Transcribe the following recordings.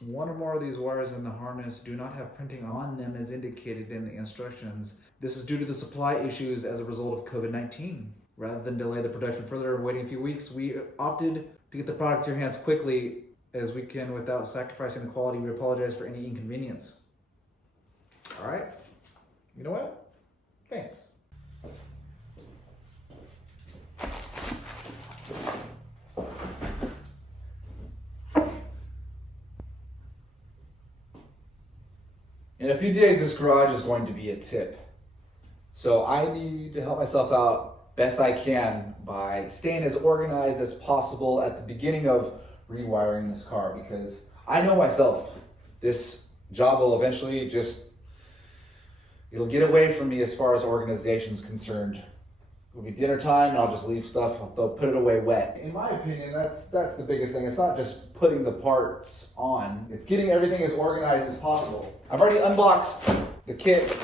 one or more of these wires in the harness do not have printing on them as indicated in the instructions. This is due to the supply issues as a result of COVID-19. Rather than delay the production further, waiting a few weeks, we opted to get the product to your hands quickly as we can without sacrificing the quality. We apologize for any inconvenience. All right. You know what? Thanks. In a few days, this garage is going to be a tip. So I need to help myself out best I can by staying as organized as possible at the beginning of rewiring this car, because I know myself, this job will eventually it'll get away from me as far as organization is concerned. It'll be dinner time and I'll just leave stuff, they'll put it away wet. In my opinion, that's the biggest thing. It's not just putting the parts on, it's getting everything as organized as possible. I've already unboxed the kit,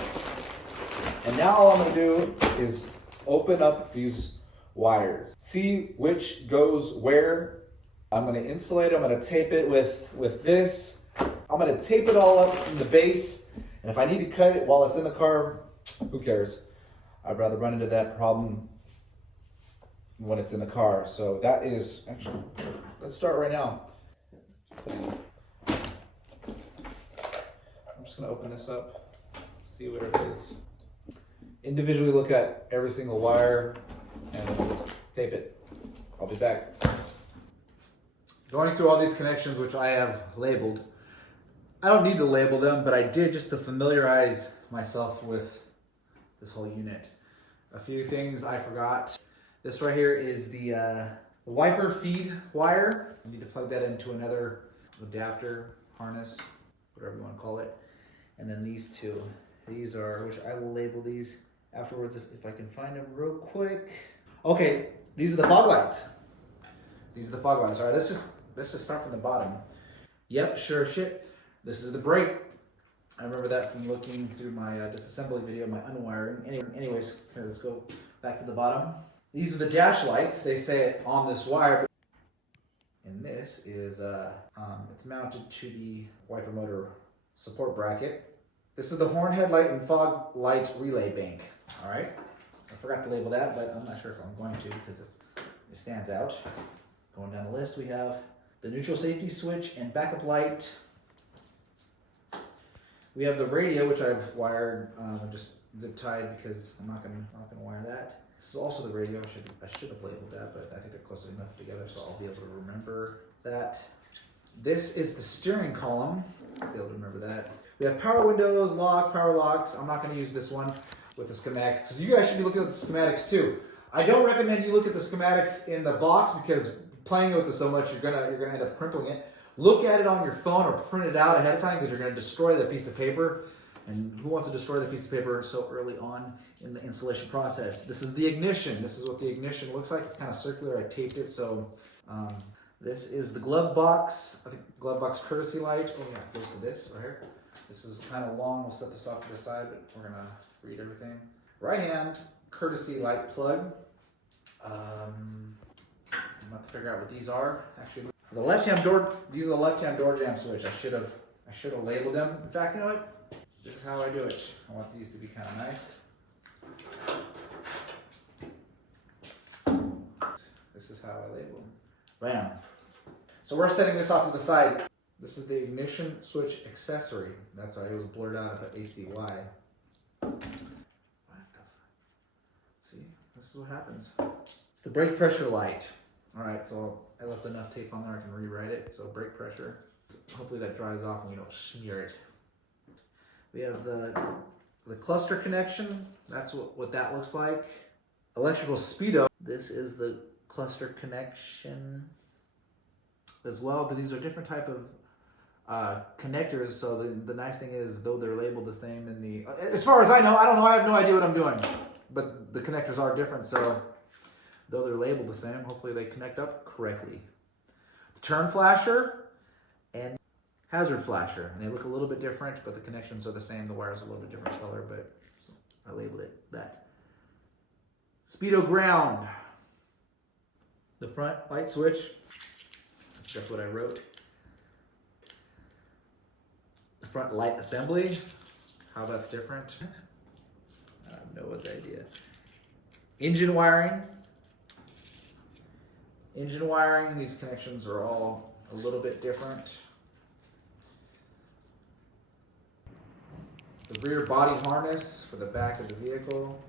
and now all I'm gonna do is open up these wires, see which goes where. I'm gonna insulate it, I'm gonna tape it with this. I'm gonna tape it all up from the base, and if I need to cut it while it's in the car, who cares? I'd rather run into that problem when it's in the car. So that is, actually, let's start right now. I'm just gonna open this up, see where it is. Individually look at every single wire and tape it. I'll be back. Going through all these connections, which I have labeled. I don't need to label them, but I did just to familiarize myself with this whole unit. A few things I forgot. This right here is the wiper feed wire. I need to plug that into another adapter, harness, whatever you want to call it. And then these two. These are, which I will label these afterwards if I can find them real quick. Okay, these are the fog lights. These are the fog lights. All right, let's just start from the bottom. Yep, sure shit. This is the brake. I remember that from looking through my disassembly video, my unwiring. Anyways, here, let's go back to the bottom. These are the dash lights. They say it on this wire. And this is, it's mounted to the wiper motor support bracket. This is the horn headlight and fog light relay bank. All right. I forgot to label that, but I'm not sure if I'm going to because it stands out. Going down the list, we have the neutral safety switch and backup light. We have the radio, which I've wired, just zip tied because I'm not gonna wire that. This is also the radio. I should have labeled that, but I think they're close enough together, so I'll be able to remember that. This is the steering column. I'll be able to remember that. We have power windows, locks, power locks. I'm not gonna use this one with the schematics because you guys should be looking at the schematics too. I don't recommend you look at the schematics in the box because playing with it so much, you're gonna end up crimpling it. Look at it on your phone or print it out ahead of time because you're going to destroy that piece of paper. And who wants to destroy the piece of paper so early on in the installation process? This is the ignition. This is what the ignition looks like. It's kind of circular. I taped it. So this is the glove box. I think glove box courtesy light. Oh yeah, it goes to this right here. This is kind of long. We'll set this off to the side, but we're going to read everything. Right hand courtesy light plug. I'm about to figure out what these are. Actually, the left-hand door, these are the left-hand door jamb switch. I should have labeled them. In fact, you know what? This is how I do it. I want these to be kind of nice. This is how I label them. Bam. So we're setting this off to the side. This is the ignition switch accessory. That's why it was blurred out of the ACY. What the fuck? See, this is what happens. It's the brake pressure light. All right, so I left enough tape on there I can rewrite it. So brake pressure. Hopefully that dries off and we don't smear it. We have the cluster connection. That's what that looks like. Electrical speedo. This is the cluster connection as well, but these are different type of connectors. So the nice thing is, though they're labeled the same in the, as far as I know, I don't know, I have no idea what I'm doing, but the connectors are different. So though they're labeled the same, hopefully they connect up correctly. The turn flasher and hazard flasher, and they look a little bit different, but the connections are the same. The wire's a little bit different color, but so I labeled it that. Speedo ground. The front light switch. That's what I wrote. front light assembly, how that's different. I have no other idea. Engine wiring. Engine wiring, these connections are all a little bit different. The rear body harness for the back of the vehicle,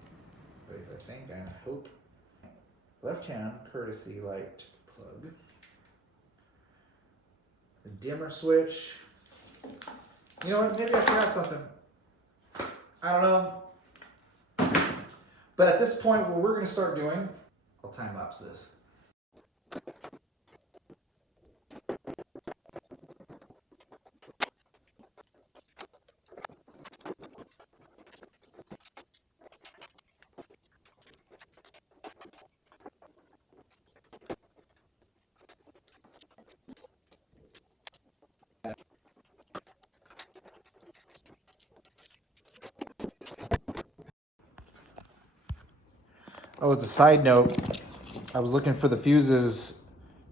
at least I think and hope. Left hand courtesy light plug. The dimmer switch. You know what, maybe I forgot something. I don't know. But at this point, what we're gonna start doing, I'll time lapse this. Oh, as a side note, I was looking for the fuses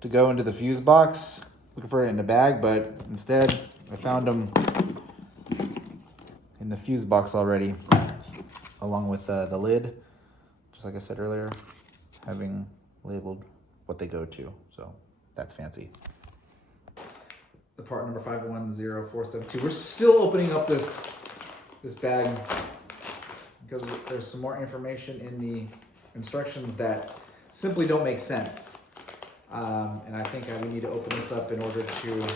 to go into the fuse box, looking for it in a bag, but instead I found them in the fuse box already, along with the lid, just like I said earlier, having labeled what they go to, so that's fancy. The part number 510472. We're still opening up this bag because there's some more information in the instructions that simply don't make sense. And I think we need to open this up in order to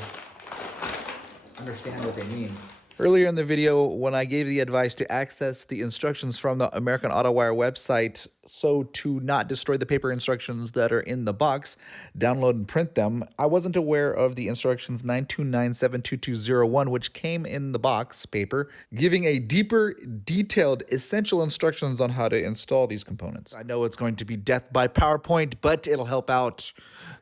understand what they mean. Earlier in the video, when I gave the advice to access the instructions from the American Autowire website so to not destroy the paper instructions that are in the box, download and print them, I wasn't aware of the instructions 929-72201, which came in the box paper, giving a deeper, detailed, essential instructions on how to install these components. I know it's going to be death by PowerPoint, but it'll help out.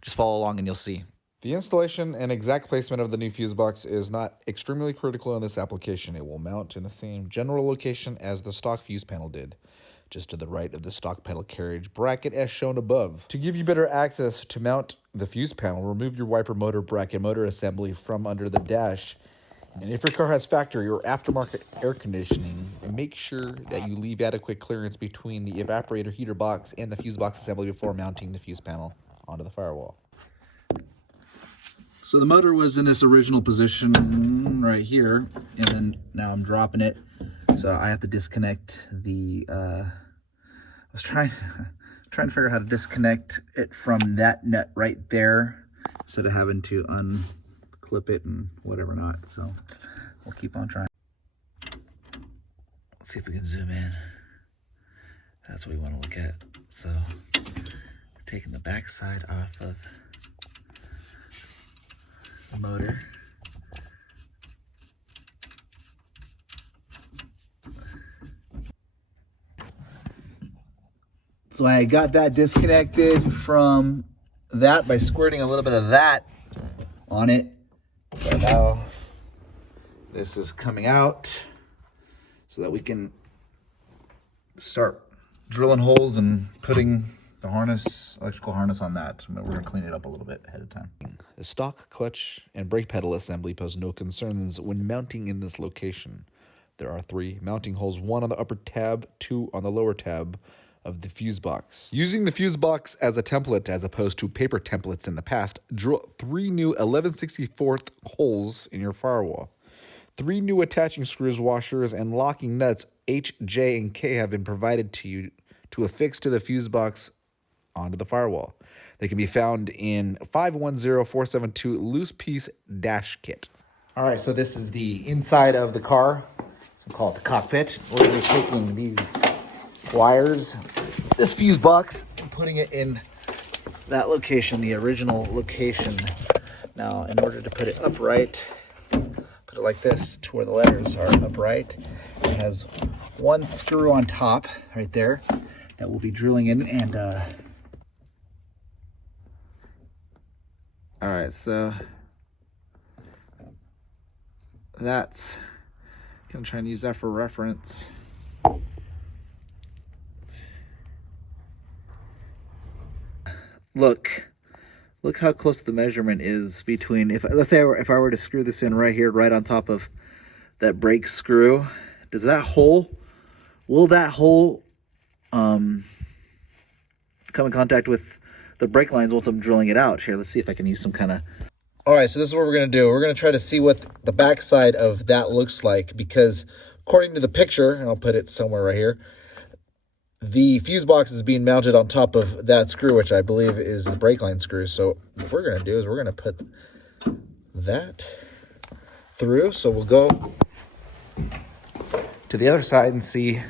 Just follow along and you'll see. The installation and exact placement of the new fuse box is not extremely critical in this application. It will mount in the same general location as the stock fuse panel did, just to the right of the stock pedal carriage bracket as shown above. To give you better access to mount the fuse panel, remove your wiper motor bracket motor assembly from under the dash. And if your car has factory or aftermarket air conditioning, make sure that you leave adequate clearance between the evaporator heater box and the fuse box assembly before mounting the fuse panel onto the firewall. So the motor was in this original position right here, and then now I'm dropping it. So I have to disconnect the, I was trying to figure out how to disconnect it from that nut right there instead of having to unclip it and whatever not. So we'll keep on trying. Let's see if we can zoom in. That's what we want to look at. So taking the back side off of the motor. So I got that disconnected from that by squirting a little bit of that on it. So now this is coming out so that we can start drilling holes and putting the harness, electrical harness on that. We're going to clean it up a little bit ahead of time. The stock, clutch, and brake pedal assembly pose no concerns when mounting in this location. There are 3 mounting holes, 1 on the upper tab, 2 on the lower tab of the fuse box. Using the fuse box as a template as opposed to paper templates in the past, drill 3 new 11/64 holes in your firewall. 3 new attaching screws, washers, and locking nuts H, J, and K have been provided to you to affix to the fuse box onto the firewall. They can be found in 510472 loose piece dash kit. All right, so this is the inside of the car. So we'll call it the cockpit. We're going to be taking these wires, this fuse box, and putting it in that location, the original location. Now, in order to put it upright, put it like this to where the letters are upright. It has 1 screw on top right there that we'll be drilling in, and all right, so that's gonna try and use that for reference. Look how close the measurement is between, if let's say if I were to screw this in right here, right on top of that brake screw. Does that hole, will that hole come in contact with the brake lines once I'm drilling it out? Here, let's see if I can use some kind of... All right, so this is what we're going to do. We're going to try to see what the backside of that looks like, because according to the picture, and I'll put it somewhere right here, the fuse box is being mounted on top of that screw, which I believe is the brake line screw. So what we're going to do is we're going to put that through. So we'll go to the other side and see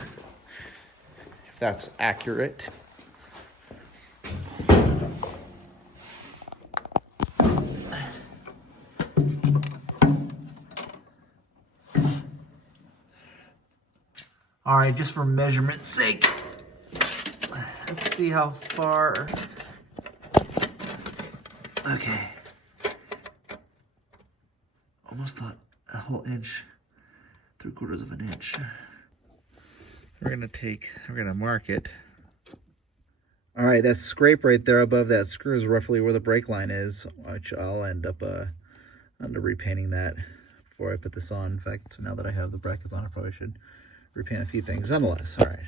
if that's accurate. All right, just for measurement's sake, let's see how far. Okay. Almost a whole inch, 3/4 of an inch. We're gonna mark it. All right, that scrape right there above that screw is roughly where the brake line is, which I'll end up under repainting that before I put this on. In fact, now that I have the brackets on, I probably should repaint a few things. Nonetheless, all right.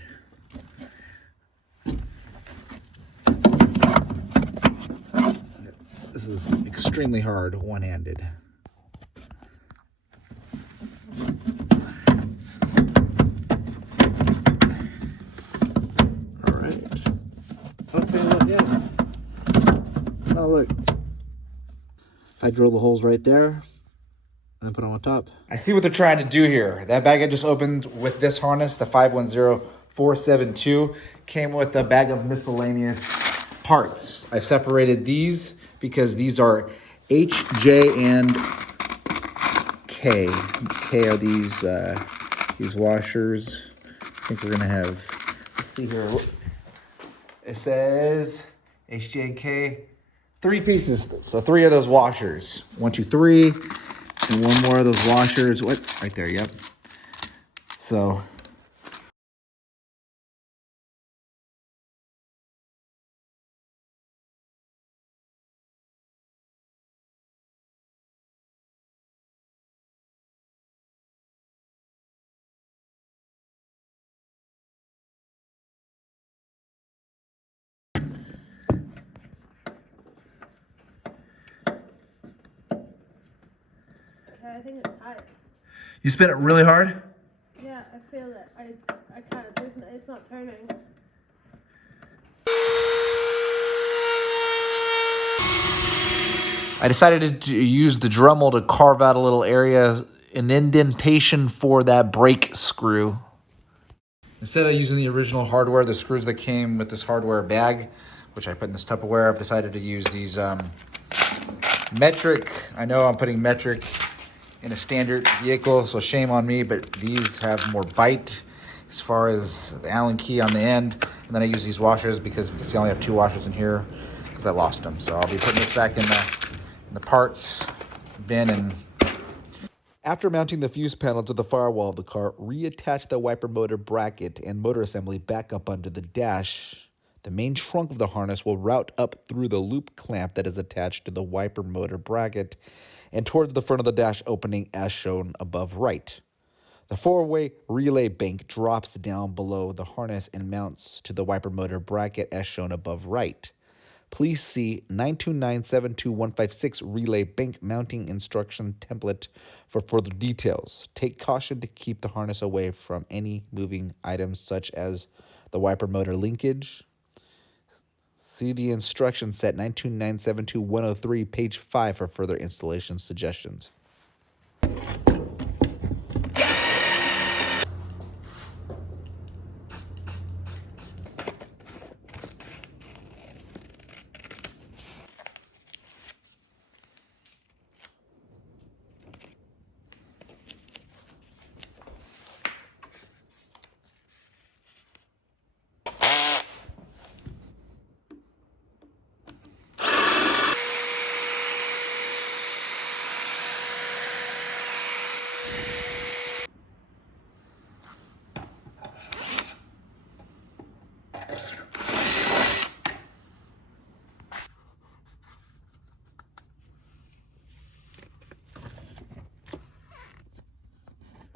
This is extremely hard one-handed. All right. Okay, look, yeah. Oh, look. I drill the holes right there and put on top. I see what they're trying to do here. That bag I just opened with this harness, the 510472, came with a bag of miscellaneous parts. I separated these because these are H, J, and K. K are these washers. I think we're gonna have, let's see here. It says H, J, and K. 3 pieces, so 3 of those washers. 1, 2, 3, and 1 more of those washers. What? Right there, yep. So. I think it's tight. You spin it really hard? Yeah, I feel it. I can't. It's not turning. I decided to use the Dremel to carve out a little area, an indentation for that brake screw. Instead of using the original hardware, the screws that came with this hardware bag, which I put in this Tupperware, I've decided to use these metric. I know I'm putting metric in a standard vehicle, so shame on me, but these have more bite as far as the Allen key on the end. And then I use these washers because you can see I only have 2 washers in here because I lost them. So I'll be putting this back in the parts bin. And after mounting the fuse panel to the firewall of the car, reattach the wiper motor bracket and motor assembly back up under the dash. The main trunk of the harness will route up through the loop clamp that is attached to the wiper motor bracket and towards the front of the dash opening as shown above right. The 4-way relay bank drops down below the harness and mounts to the wiper motor bracket as shown above right. Please see 929-72156 relay bank mounting instruction template for further details. Take caution to keep the harness away from any moving items such as the wiper motor linkage. See the instruction set 929-72103, page 5 for further installation suggestions.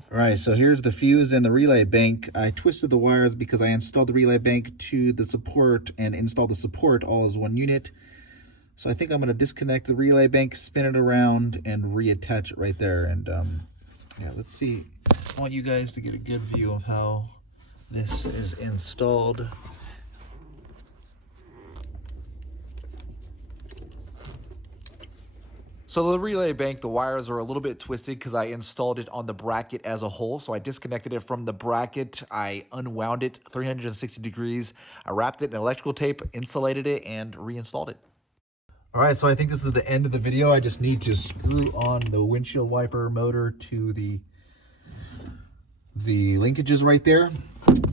All right, so here's the fuse and the relay bank. I twisted the wires because I installed the relay bank to the support and installed the support all as one unit. So I think I'm going to disconnect the relay bank, spin it around, and reattach it right there. And yeah, let's see. I want you guys to get a good view of how this is installed. So the relay bank, the wires are a little bit twisted because I installed it on the bracket as a whole. So I disconnected it from the bracket. I unwound it 360 degrees. I wrapped it in electrical tape, insulated it, and reinstalled it. All right, so I think this is the end of the video. I just need to screw on the windshield wiper motor to the linkages right there.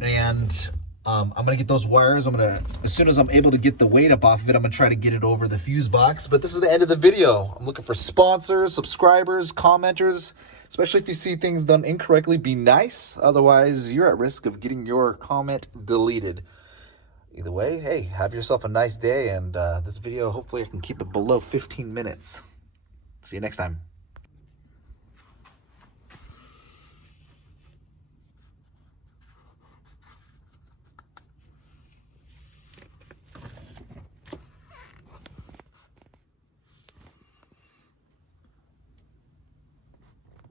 And I'm gonna get those wires. As soon as I'm able to get the weight up off of it, I'm gonna try to get it over the fuse box. But this is the end of the video. I'm looking for sponsors, subscribers, commenters, especially if you see things done incorrectly, be nice. Otherwise, you're at risk of getting your comment deleted. Either way, hey, have yourself a nice day. And this video, hopefully I can keep it below 15 minutes. See you next time.